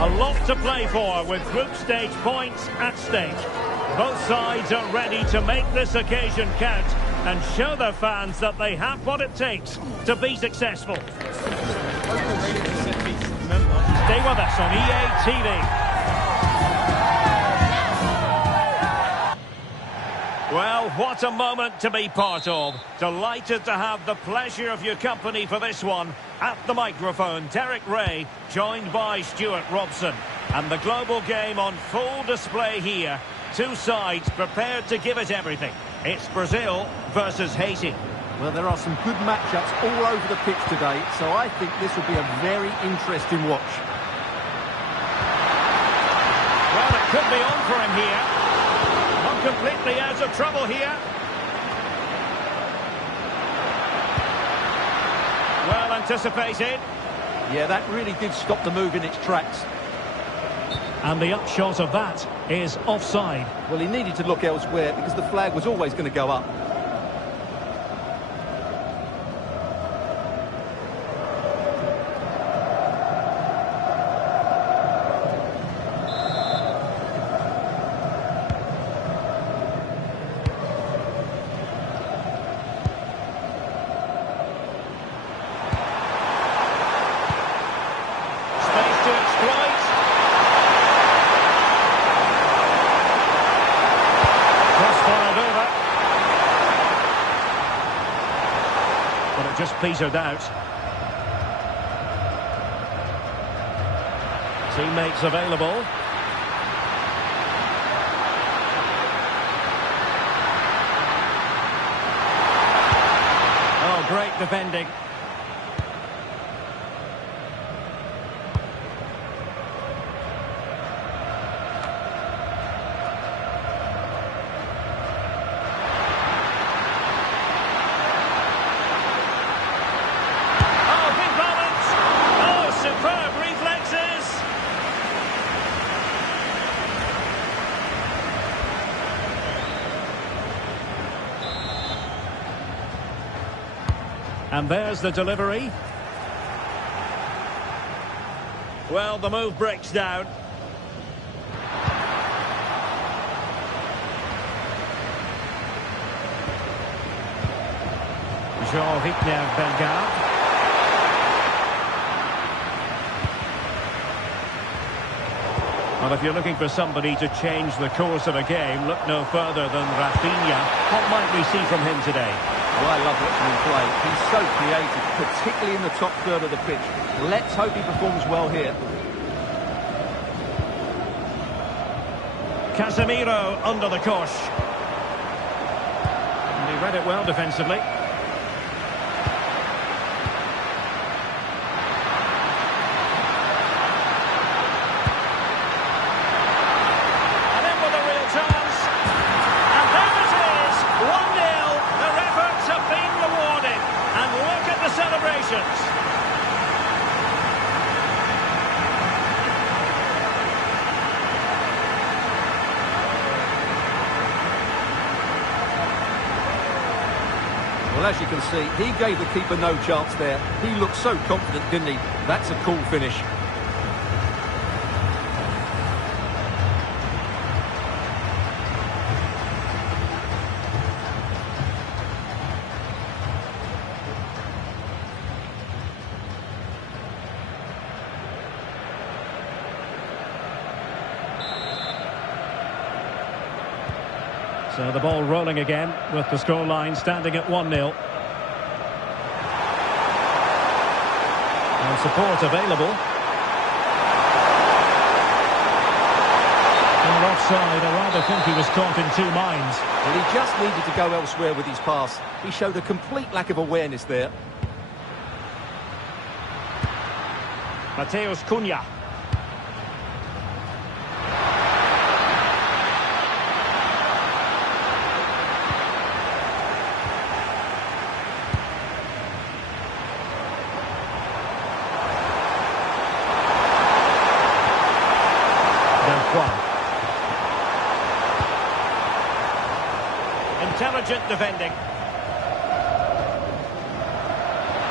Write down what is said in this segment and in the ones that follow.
A lot to play for with group stage points at stake. Both sides are ready to make this occasion count and show their fans that they have what it takes to be successful. Stay with us on EA TV. Well, what a moment to be part of. Delighted to have the pleasure of your company for this one. At the microphone, Derek Ray, joined by Stuart Robson. And the global game on full display here. Two sides prepared to give it everything. It's Brazil versus Haiti. Well, there are some good matchups all over the pitch today, so I think this will be a very interesting watch. Well, it could be on for him here. Not completely out of trouble here. Well anticipated. Yeah, that really did stop the move in its tracks. And the upshot of that is offside. Well, he needed to look elsewhere because the flag was always going to go up. Just petered out. Teammates available. Oh, great defending. And there's the delivery. Well, the move breaks down. Jean-Victor Bellegarde. Well, if you're looking for somebody to change the course of a game, look no further than Rafinha. What might we see from him today? Well, I love watching him play. He's so creative, particularly in the top third of the pitch. Let's hope he performs well here. Casemiro under the cosh. And he read it well defensively. Well, as you can see, he gave the keeper no chance there. He looked so confident, didn't he? That's a cool finish. So the ball rolling again with the scoreline standing at 1-0. And support available. And offside, I rather think he was caught in two minds. Well, he just needed to go elsewhere with his pass. He showed a complete lack of awareness there. Mateus Cunha. Intelligent defending.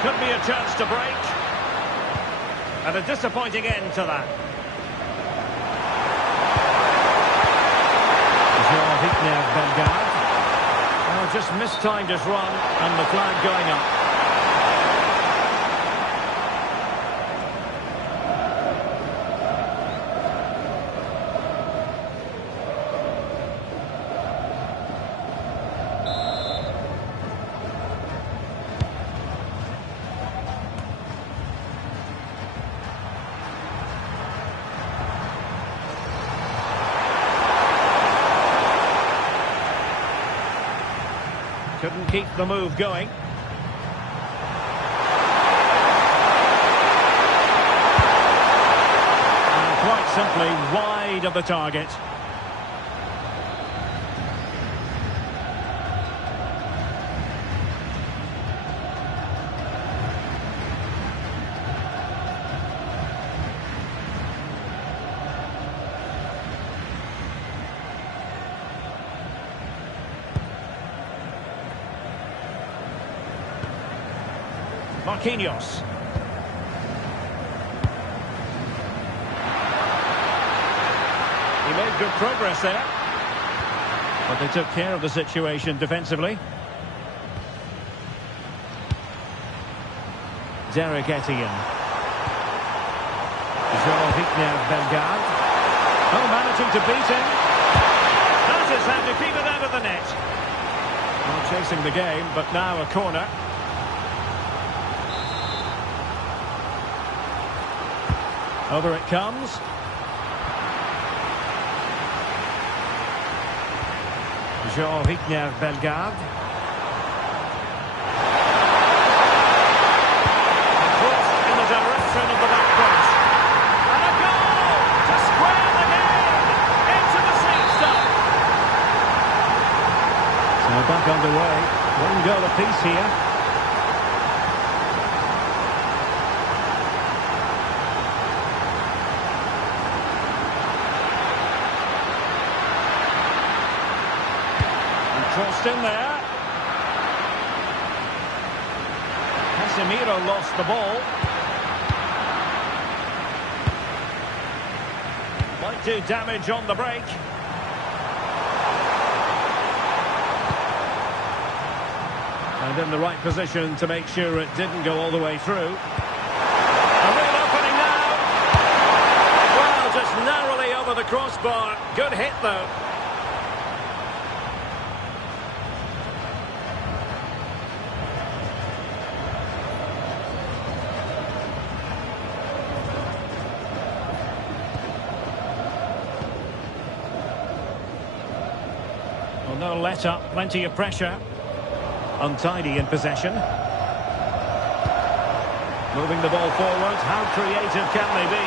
Could be a chance to break. And a disappointing end to that. Bellegarde. Oh, just mistimed his run, and the flag going up. Couldn't keep the move going. And quite simply wide of the target. Marquinhos. He made good progress there. But they took care of the situation defensively. Derek Etienne. Bellegarde. Oh, managing to beat him. That is how to keep it out of the net. Well, chasing the game, but now a corner. Over it comes. Bellegarde. Crossed in the direction of the back post. And a goal to square the game into the seat stuff. So back underway. One goal apiece here. Crossed in there. Casemiro lost the ball. Might do damage on the break. And in the right position to make sure it didn't go all the way through. A real opening now. Well, just narrowly over the crossbar. Good hit though. No let up, plenty of pressure. Untidy in possession. Moving the ball forward, how creative can they be?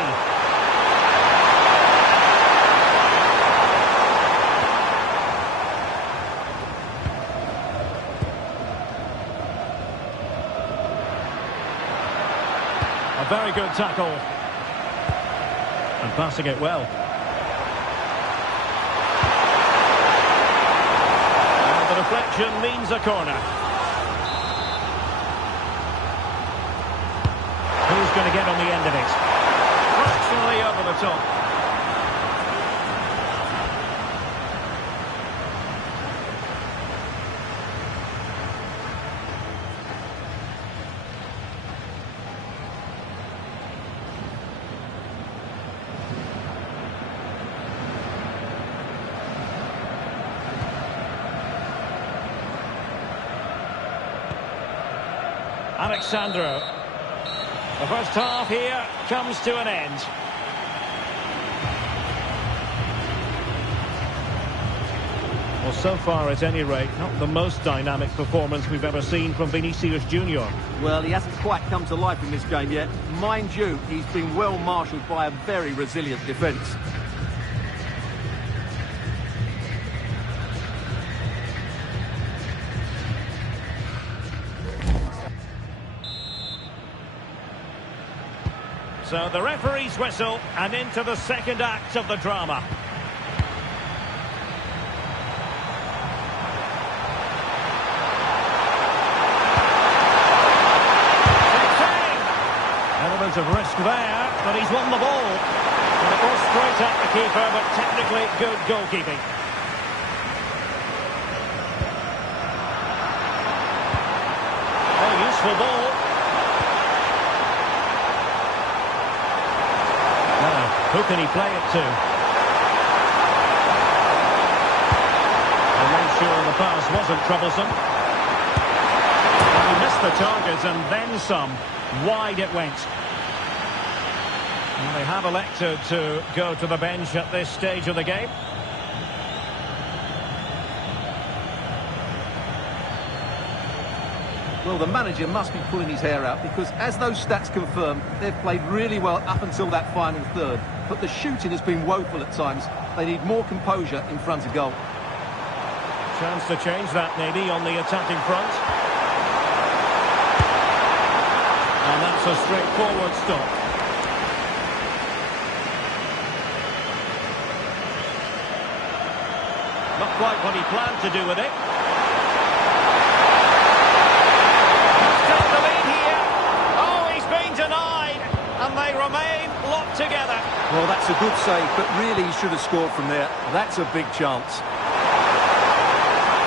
A very good tackle. And passing it well. Deflection means a corner. Who's going to get on the end of it? Fractionally over the top. Alexandro. The first half here comes to an end. Well, so far at any rate, not the most dynamic performance we've ever seen from Vinicius Junior. Well, he hasn't quite come to life in this game yet. Mind you, he's been well marshalled by a very resilient defence. So the referee's whistle, and into the second act of the drama. Element of risk there, but he's won the ball. And it was straight at the keeper, but technically good goalkeeping. useful ball. Now, who can he play it to? And made sure the pass wasn't troublesome. Well, he missed the target and then some. Wide it went. And they have elected to go to the bench at this stage of the game. Well, the manager must be pulling his hair out because, as those stats confirm, they've played really well up until that final third. But the shooting has been woeful at times. They need more composure in front of goal. Chance to change that maybe on the attacking front. And that's a straightforward stop. Not quite what he planned to do with it. And they remain locked together. Well, that's a good save, but really he should have scored from there. That's a big chance.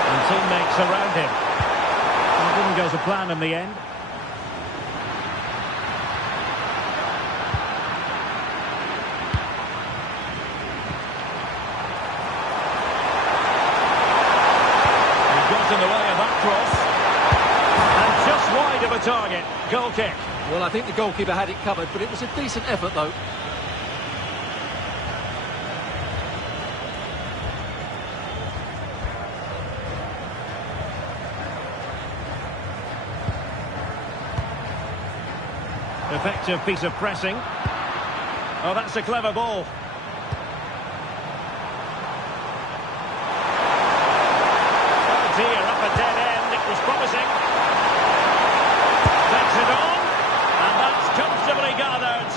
And teammates around him. It didn't go to plan in the end. He got in the way of that cross. And just wide of a target. Goal kick. Well, I think the goalkeeper had it covered, but it was a decent effort, though. Effective piece of pressing. Oh, that's a clever ball. Oh dear, up a dead end. It was promising. Takes it on. And that's comfortably gathered.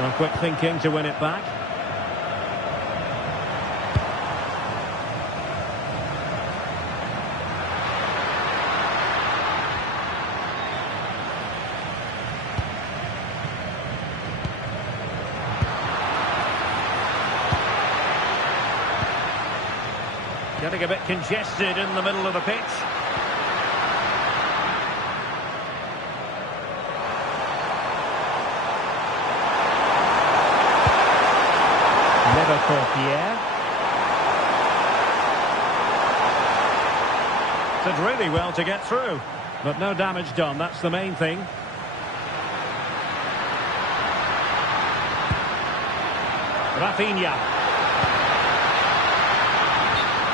Well, quick thinking to win it back. Getting a bit congested in the middle of the pitch. Never caught Pierre. Did really well to get through, but no damage done. That's the main thing. Rafinha.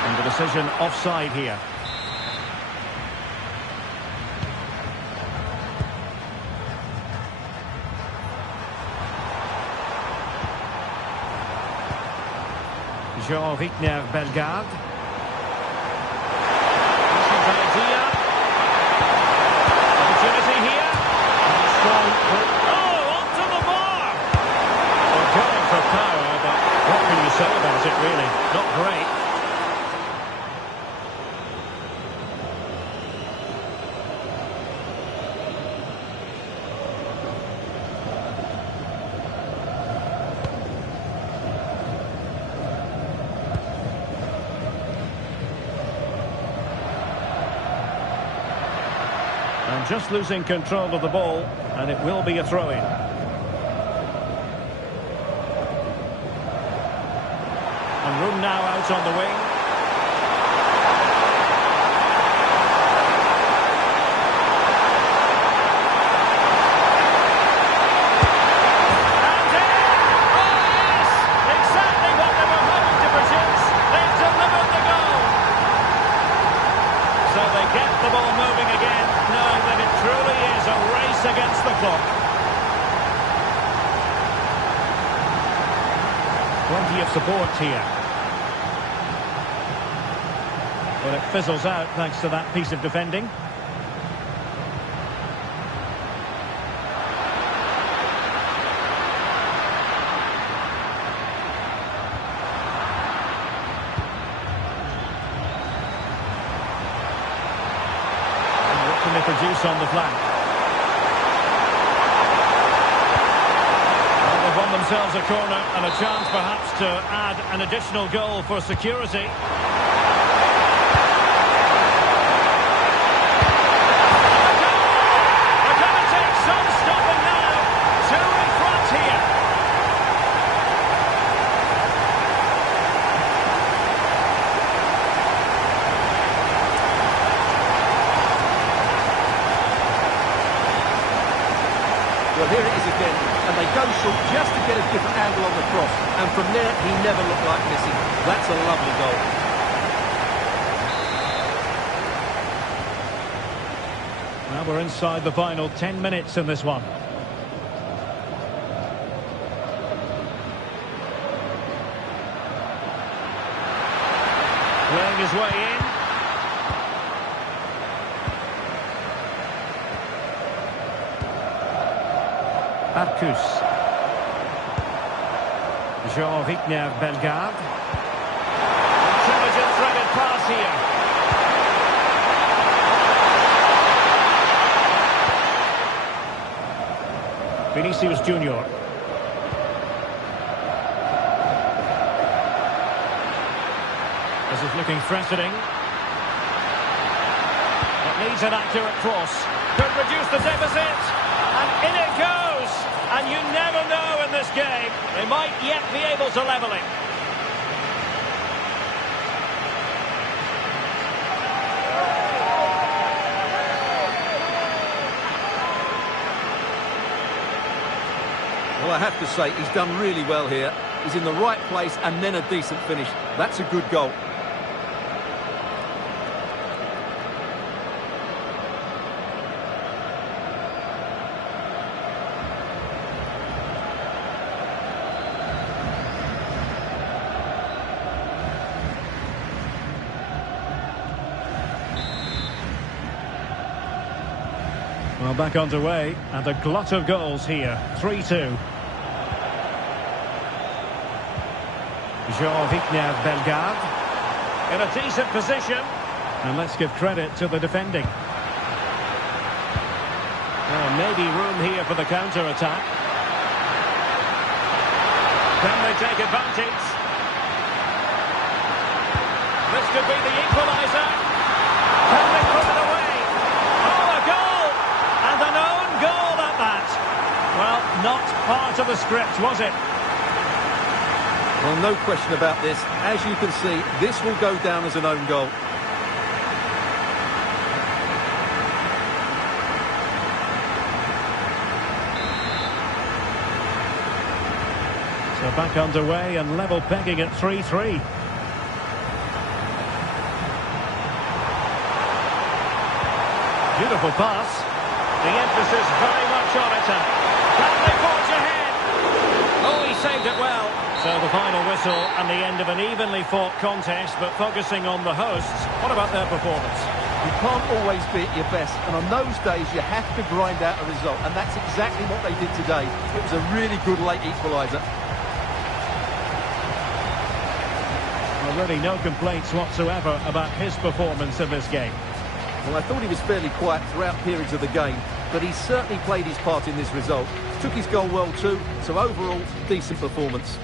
And the decision offside here. Jean-Victor Bellegarde. Idea. Opportunity here. Oh, onto the bar! Well, going for power, but what can you say about it, really? Not great. And just losing control of the ball, and it will be a throw-in. And room now out on the wing. And in! Oh yes! Exactly what they were hoping to produce. They've delivered the goal. So they get the ball moving again, knowing that it truly is a race against the clock. Plenty of support here. But it fizzles out thanks to that piece of defending. They produce on the flank. Well, they've won themselves themselves a corner and a chance perhaps to add an additional goal for security. They're going to take some stopping now. Two in front here. Well, here it is again, and they go short just to get a different angle on the cross. And from there, he never looked like missing. That's a lovely goal. Now we're inside the final 10 minutes in this one. Playing his way in. Barkus. Jean-Victor Bellegarde. Intelligent threaded pass here. Vinicius Junior. This is looking threatening. It needs an accurate cross. Could reduce the deficit. And in it goes. And you never know in this game. They might yet be able to level it. Well, I have to say, he's done really well here. He's in the right place and then a decent finish. That's a good goal. Well, back underway, and a glut of goals here. 3-2. Jean-Victor Bellegarde in a decent position. And let's give credit to the defending. Maybe room here for the counter-attack. Can they take advantage? This could be the equaliser. Can they put it away? Oh, a goal! And an own goal at that. Well, not part of the script, was it? Well, no question about this. As you can see, this will go down as an own goal. So back underway and level pegging at 3-3. Beautiful pass. The emphasis very much on it. Can they forge ahead? Oh, he saved it well. So the final whistle and the end of an evenly fought contest, but focusing on the hosts. What about their performance? You can't always be at your best, and on those days you have to grind out a result, and that's exactly what they did today. It was a really good late equaliser. Well, really no complaints whatsoever about his performance in this game. Well, I thought he was fairly quiet throughout periods of the game, but he certainly played his part in this result. Took his goal well too, so overall, decent performance.